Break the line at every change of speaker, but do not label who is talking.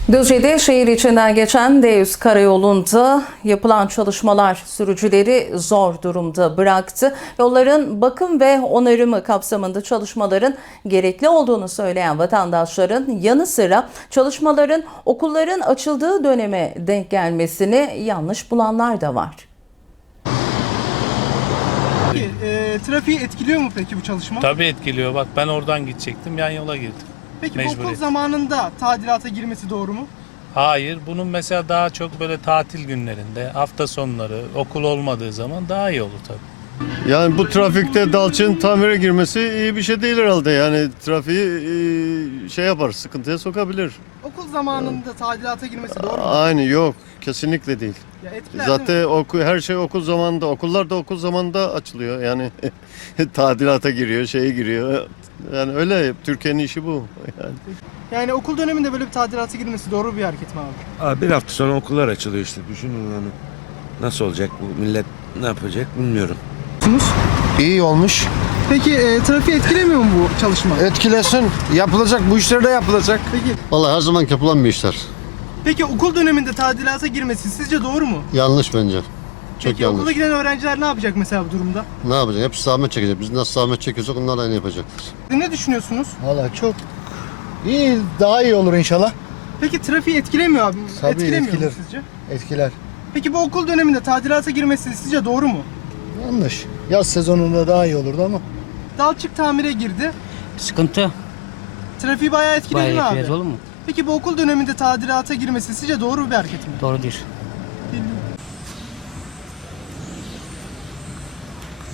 Düzce'de şehir içinden geçen D100 karayolunda yapılan çalışmalar sürücüleri zor durumda bıraktı. Yolların bakım ve onarımı kapsamında çalışmaların gerekli olduğunu söyleyen vatandaşların yanı sıra çalışmaların okulların açıldığı döneme denk gelmesini yanlış bulanlar da var.
Trafiği etkiliyor mu peki bu çalışma?
Tabii etkiliyor. Bak ben oradan gidecektim, yan yola girdim.
Peki bu
Mecburi.
okul zamanında tadilata girmesi doğru mu?
Hayır, bunun mesela daha çok böyle tatil günlerinde, hafta sonları, okul olmadığı zaman daha iyi olur tabii.
Yani bu trafikte dalçığın tamire girmesi iyi bir şey değil herhalde. Yani trafiği şey yapar, sıkıntıya sokabilir.
Okul zamanında tadilata girmesi doğru mu?
Aynı yok, kesinlikle değil.
Ya etkiler değil mi?
Zaten her şey okul zamanında, okullar da okul zamanında açılıyor. Yani tadilata giriyor, şeye giriyor. Yani öyle, Türkiye'nin işi bu. Yani.
Yani okul döneminde böyle bir tadilata girmesi doğru bir hareket mi abi?
Bir hafta sonra okullar açılıyor işte. Düşünün yani. Nasıl olacak bu millet, ne yapacak bilmiyorum.
İyi olmuş.
Peki trafiği etkilemiyor mu bu çalışma?
Etkilesin. Yapılacak. Bu işler de yapılacak.
Peki,
Vallahi her zaman yapılan bir işler.
peki okul döneminde tadilata girmesi sizce doğru mu?
Yanlış bence. Çok
Peki
yanlış.
okula giden öğrenciler ne yapacak mesela bu durumda?
Ne yapacak? Hepsi zahmet çekecek. Biz nasıl zahmet çekiyorsak onlar da aynı yapacaklar.
Siz ne düşünüyorsunuz?
Valla çok iyi. Daha iyi olur inşallah.
Peki trafiği etkilemiyor abi.
Tabii,
Etkilemiyor mu
etkiler.
sizce?
Etkiler.
Peki bu okul döneminde tadilata girmesi sizce doğru mu?
Yanlış. Yaz sezonunda daha iyi olurdu ama.
Dalçık tamire girdi.
Sıkıntı.
Trafiği bayağı etkiledi mi
Bayağı
abi?
etkiledi olur mu?
Peki bu okul döneminde tadilata girmesi sizce doğru bir hareket mi?
Doğru değil.
Değil.